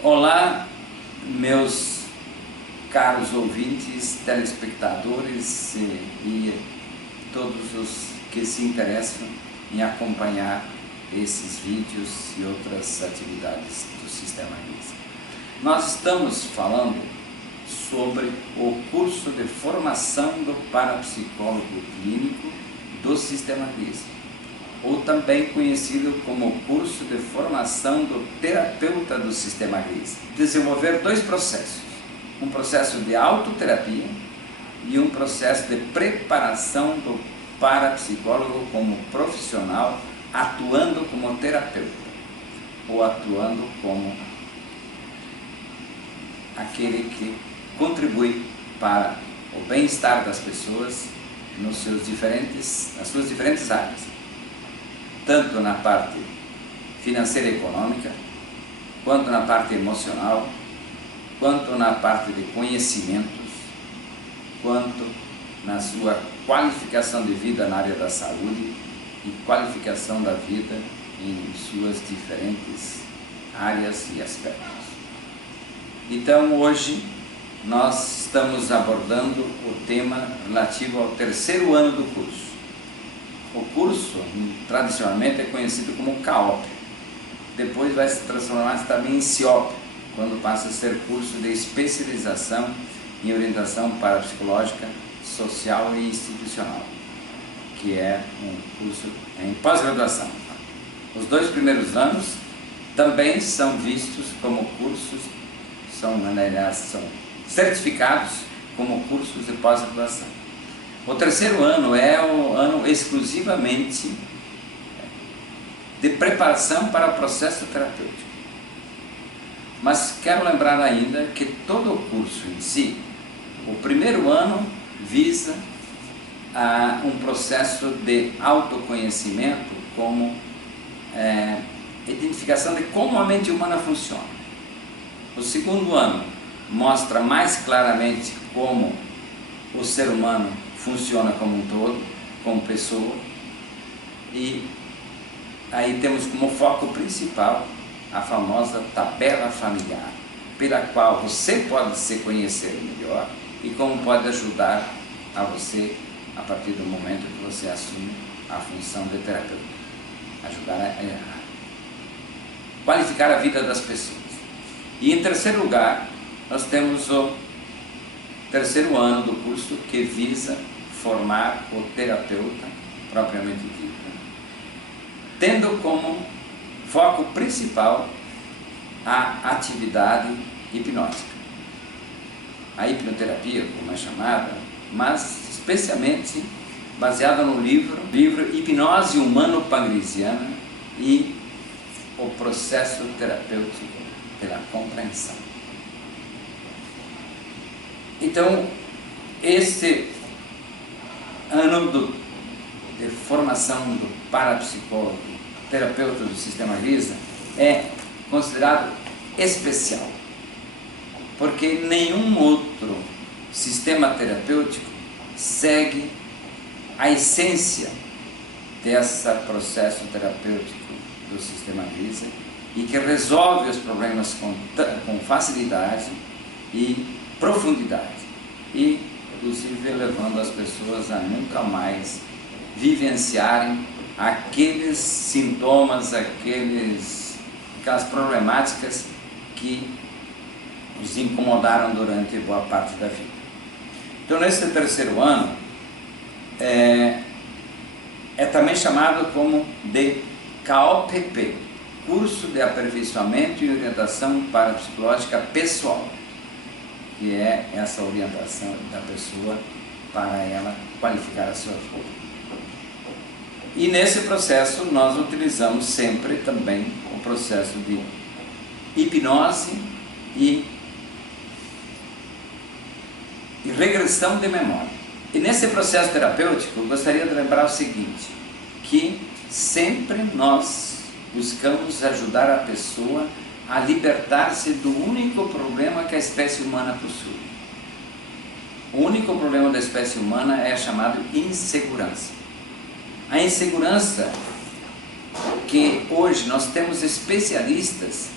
Olá, meus caros ouvintes, telespectadores e todos os que se interessam em acompanhar esses vídeos e outras atividades do Sistema GRISA. Nós estamos falando sobre o curso de formação do parapsicólogo clínico do Sistema GRISA, ou também conhecido como curso de formação do terapeuta do Sistema GRISA. Desenvolver dois processos, um processo de autoterapia e um processo de preparação do parapsicólogo como profissional, atuando como terapeuta, ou atuando como aquele que contribui para o bem-estar das pessoas nas suas diferentes áreas, tanto na parte financeira e econômica, quanto na parte emocional, quanto na parte de conhecimentos, quanto na sua qualificação de vida na área da saúde e qualificação da vida em suas diferentes áreas e aspectos. Então, hoje nós estamos abordando o tema relativo ao terceiro ano do curso. O curso, tradicionalmente, é conhecido como CAOP. Depois vai se transformar também em CIOP, quando passa a ser curso de especialização em orientação parapsicológica, social e institucional, que é um curso em pós-graduação. Os dois primeiros anos também são vistos como cursos, são certificados como cursos de pós-graduação. O terceiro ano é o ano exclusivamente de preparação para o processo terapêutico. Mas quero lembrar ainda que todo o curso em si, o primeiro ano visa um processo de autoconhecimento como identificação de como a mente humana funciona. O segundo ano mostra mais claramente como o ser humano funciona como um todo, como pessoa, e aí temos como foco principal a famosa tabela familiar, pela qual você pode se conhecer melhor e como pode ajudar a você a partir do momento que você assume a função de terapeuta, ajudar a qualificar a vida das pessoas. E em terceiro lugar, nós temos o terceiro ano do curso, que visa formar o terapeuta propriamente dito, tendo como foco principal a atividade hipnótica. A hipnoterapia, como é chamada, mas especialmente baseada no livro Hipnose Humano-Pangrisiana e o processo terapêutico pela compreensão. Então, este ano de formação do parapsicólogo, terapeuta do Sistema GRISA, é considerado especial, porque nenhum outro sistema terapêutico segue a essência desse processo terapêutico do Sistema GRISA e que resolve os problemas com facilidade e profundidade, e inclusive levando as pessoas a nunca mais vivenciarem aqueles sintomas, aquelas problemáticas que os incomodaram durante boa parte da vida. Então, nesse terceiro ano, é também chamado como de CAOPP, Curso de Aperfeiçoamento e Orientação Parapsicológica Pessoal, que é essa orientação da pessoa para ela qualificar a sua vida. E nesse processo nós utilizamos sempre também o processo de hipnose e regressão de memória. E nesse processo terapêutico eu gostaria de lembrar o seguinte, que sempre nós buscamos ajudar a pessoa a libertar-se do único problema que a espécie humana possui. O único problema da espécie humana é chamado insegurança. A insegurança, que hoje nós temos especialistas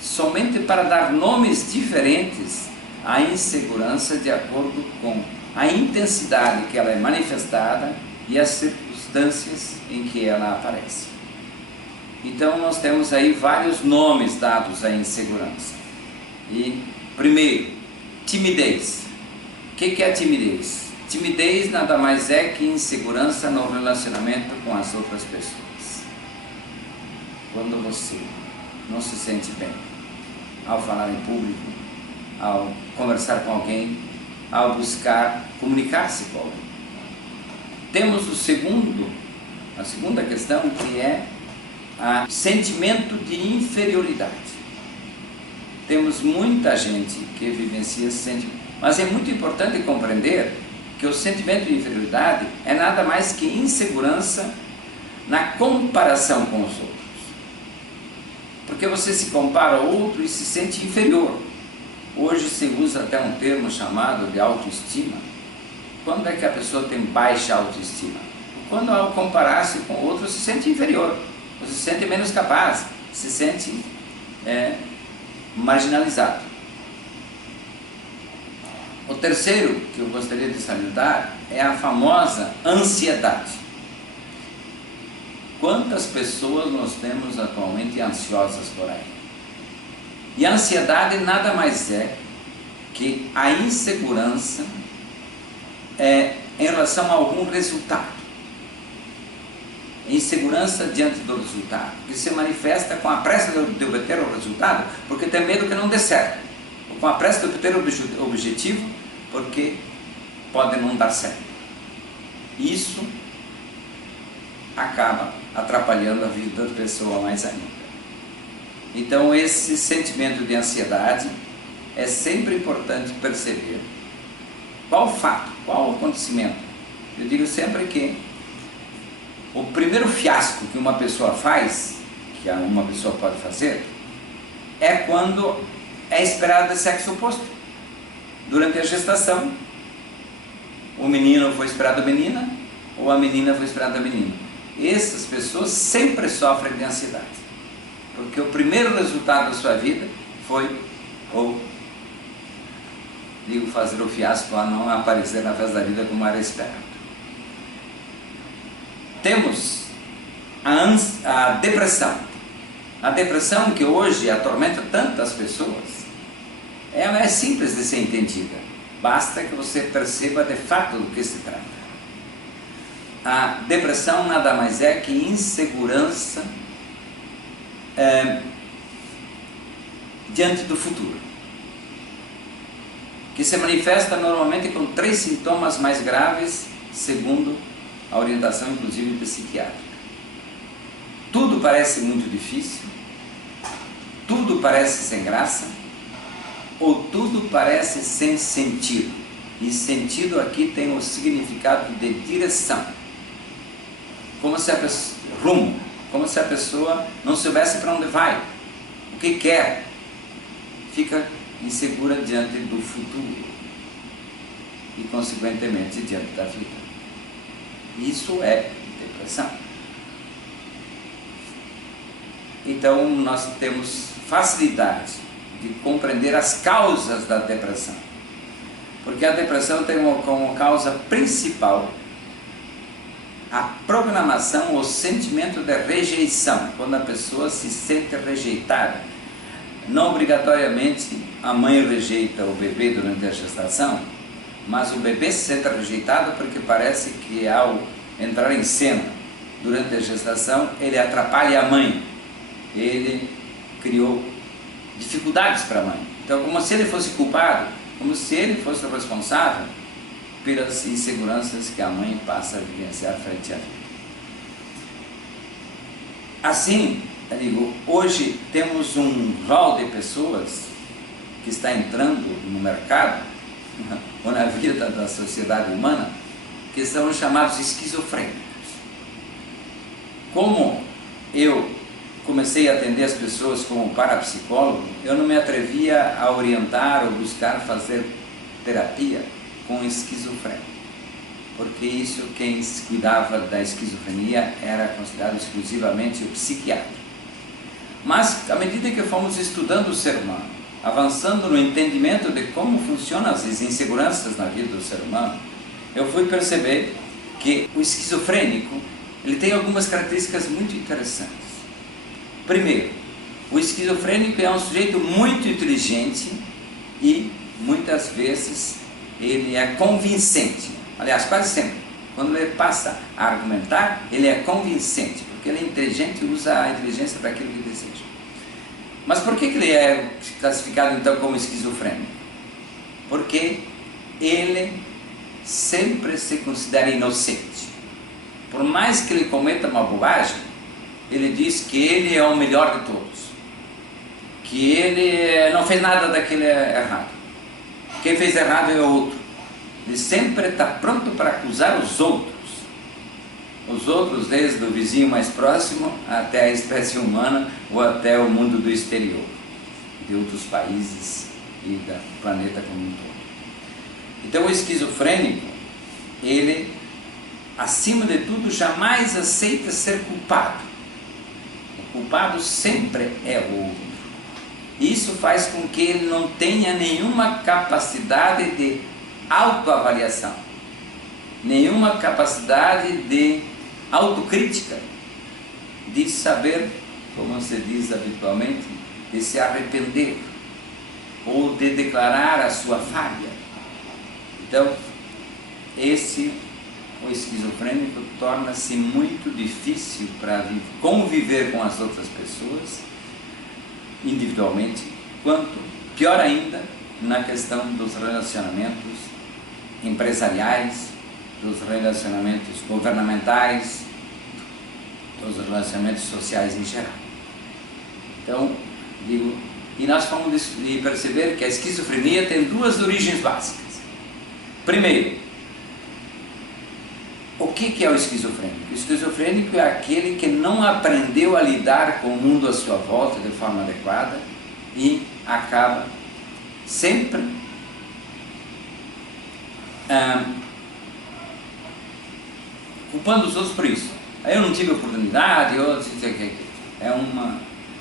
somente para dar nomes diferentes à insegurança de acordo com a intensidade que ela é manifestada e as circunstâncias em que ela aparece. Então nós temos aí vários nomes dados à insegurança. E primeiro, timidez. O que é timidez? Timidez nada mais é que insegurança no relacionamento com as outras pessoas. Quando você não se sente bem ao falar em público, ao conversar com alguém, ao buscar comunicar-se com alguém. Temos a segunda questão, que é o sentimento de inferioridade. Temos muita gente que vivencia esse sentimento, mas é muito importante compreender que o sentimento de inferioridade é nada mais que insegurança na comparação com os outros. Porque você se compara ao outro e se sente inferior. Hoje se usa até um termo chamado de autoestima. Quando é que a pessoa tem baixa autoestima? Quando ao comparar-se com o outro se sente inferior, se sente menos capaz, se sente marginalizado. O terceiro que eu gostaria de salientar é a famosa ansiedade. Quantas pessoas nós temos atualmente ansiosas por aí? E a ansiedade nada mais é que a insegurança em relação a algum resultado. Insegurança diante do resultado, que se manifesta com a pressa de obter o resultado, porque tem medo que não dê certo, ou com a pressa de obter o objetivo, porque pode não dar certo. Isso acaba atrapalhando a vida da pessoa mais ainda. Então esse sentimento de ansiedade é sempre importante perceber qual o fato, qual o acontecimento. Eu digo sempre que o primeiro fiasco que uma pessoa faz, que uma pessoa pode fazer, é quando é esperada de sexo oposto. Durante a gestação, o menino foi esperado da menina, ou a menina foi esperada da menina. Essas pessoas sempre sofrem de ansiedade, porque o primeiro resultado da sua vida foi, fazer o fiasco a não aparecer na festa da vida como era esperado. Temos a depressão. A depressão, que hoje atormenta tantas pessoas, ela é simples de ser entendida. Basta que você perceba de fato do que se trata. A depressão nada mais é que insegurança diante do futuro, que se manifesta normalmente com 3 sintomas mais graves, segundo a orientação inclusive psiquiátrica. Tudo parece muito difícil, tudo parece sem graça, ou tudo parece sem sentido. E sentido aqui tem o significado de direção, como se a pessoa, rumo, como se a pessoa não soubesse para onde vai, o que quer, fica insegura diante do futuro e consequentemente diante da vida. Isso é depressão. Então nós temos facilidade de compreender as causas da depressão, porque a depressão tem como causa principal a programação, o sentimento de rejeição, quando a pessoa se sente rejeitada. Não obrigatoriamente a mãe rejeita o bebê durante a gestação, mas o bebê se sente rejeitado porque parece que ao entrar em cena durante a gestação, ele atrapalha a mãe, ele criou dificuldades para a mãe. Então, como se ele fosse culpado, como se ele fosse o responsável pelas inseguranças que a mãe passa a vivenciar frente à vida. Assim, eu digo, hoje temos um rol de pessoas que está entrando no mercado ou na vida da sociedade humana, que são chamados esquizofrênicos. Como eu comecei a atender as pessoas como parapsicólogo, eu não me atrevia a orientar ou buscar fazer terapia com esquizofrênico, porque isso quem cuidava da esquizofrenia era considerado exclusivamente o psiquiatra. Mas, à medida que fomos estudando o ser humano, avançando no entendimento de como funcionam as inseguranças na vida do ser humano, eu fui perceber que o esquizofrênico ele tem algumas características muito interessantes. Primeiro, o esquizofrênico é um sujeito muito inteligente e, muitas vezes, ele é convincente. Aliás, quase sempre. Quando ele passa a argumentar, ele é convincente, porque ele é inteligente e usa a inteligência para aquilo que deseja. Mas por que ele é classificado então como esquizofrênico? Porque ele sempre se considera inocente. Por mais que ele cometa uma bobagem, ele diz que ele é o melhor de todos, que ele não fez nada daquele errado, quem fez errado é outro. Ele sempre está pronto para acusar os outros, desde o vizinho mais próximo até a espécie humana ou até o mundo do exterior, de outros países e do planeta como um todo. Então o esquizofrênico, ele, acima de tudo, jamais aceita ser culpado. O culpado sempre é o outro. Isso faz com que ele não tenha nenhuma capacidade de autoavaliação, nenhuma capacidade de autocrítica, de saber, como se diz habitualmente, de se arrepender ou de declarar a sua falha. Então, o esquizofrênico torna-se muito difícil para conviver com as outras pessoas, individualmente, quanto, pior ainda, na questão dos relacionamentos empresariais, dos relacionamentos governamentais, dos relacionamentos sociais em geral. Então, digo, e nós vamos perceber que a esquizofrenia tem duas origens básicas. Primeiro, o que é o esquizofrênico? O esquizofrênico é aquele que não aprendeu a lidar com o mundo à sua volta de forma adequada e acaba sempre culpando os outros por isso. Aí eu não tive oportunidade,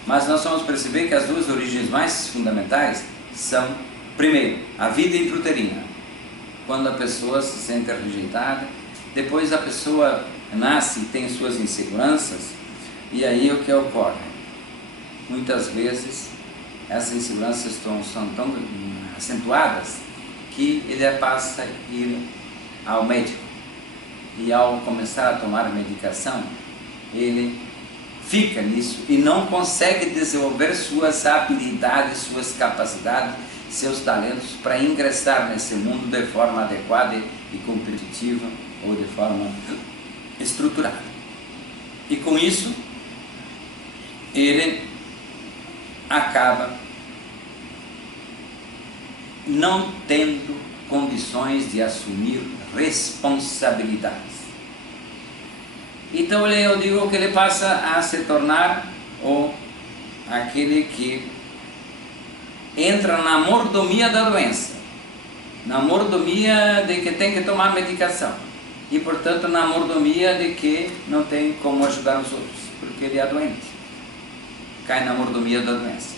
mas nós vamos perceber que as duas origens mais fundamentais são, primeiro, a vida intrauterina, quando a pessoa se sente rejeitada, depois a pessoa nasce e tem suas inseguranças, e aí o que ocorre? Muitas vezes essas inseguranças são tão acentuadas que ele passa a ir ao médico, e ao começar a tomar medicação, ele fica nisso e não consegue desenvolver suas habilidades, suas capacidades, seus talentos para ingressar nesse mundo de forma adequada e competitiva ou de forma estruturada. E com isso, ele acaba não tendo condições de assumir responsabilidades. Então eu digo que ele passa a se tornar aquele que entra na mordomia da doença, na mordomia de que tem que tomar medicação e, portanto, na mordomia de que não tem como ajudar os outros, porque ele é doente, cai na mordomia da doença.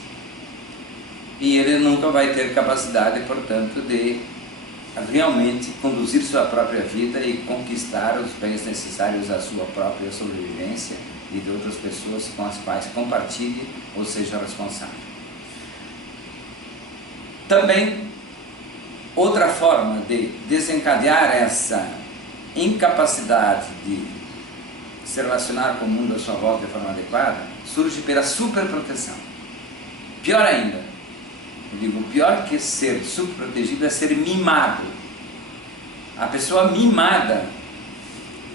E ele nunca vai ter capacidade, portanto, de realmente conduzir sua própria vida e conquistar os bens necessários à sua própria sobrevivência e de outras pessoas com as quais compartilhe ou seja responsável. Também, outra forma de desencadear essa incapacidade de se relacionar com o mundo à sua volta de forma adequada surge pela superproteção. Pior ainda, eu digo, pior que ser superprotegido é ser mimado. A pessoa mimada,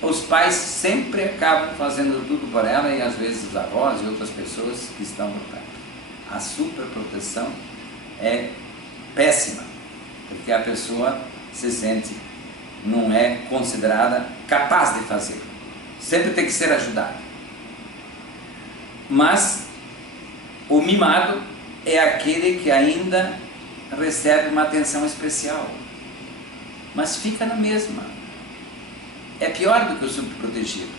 os pais sempre acabam fazendo tudo por ela e às vezes os avós e outras pessoas que estão por perto. A superproteção é péssima, porque a pessoa se sente, não é considerada capaz de fazer. Sempre tem que ser ajudada. Mas o mimado é aquele que ainda recebe uma atenção especial, mas fica na mesma. é pior do que o subprotegido.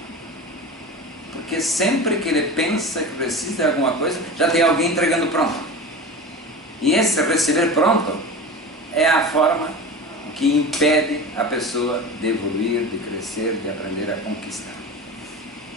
Porque sempre que ele pensa que precisa de alguma coisa, já tem alguém entregando pronto. E esse receber pronto é a forma que impede a pessoa de evoluir, de crescer, de aprender a conquistar.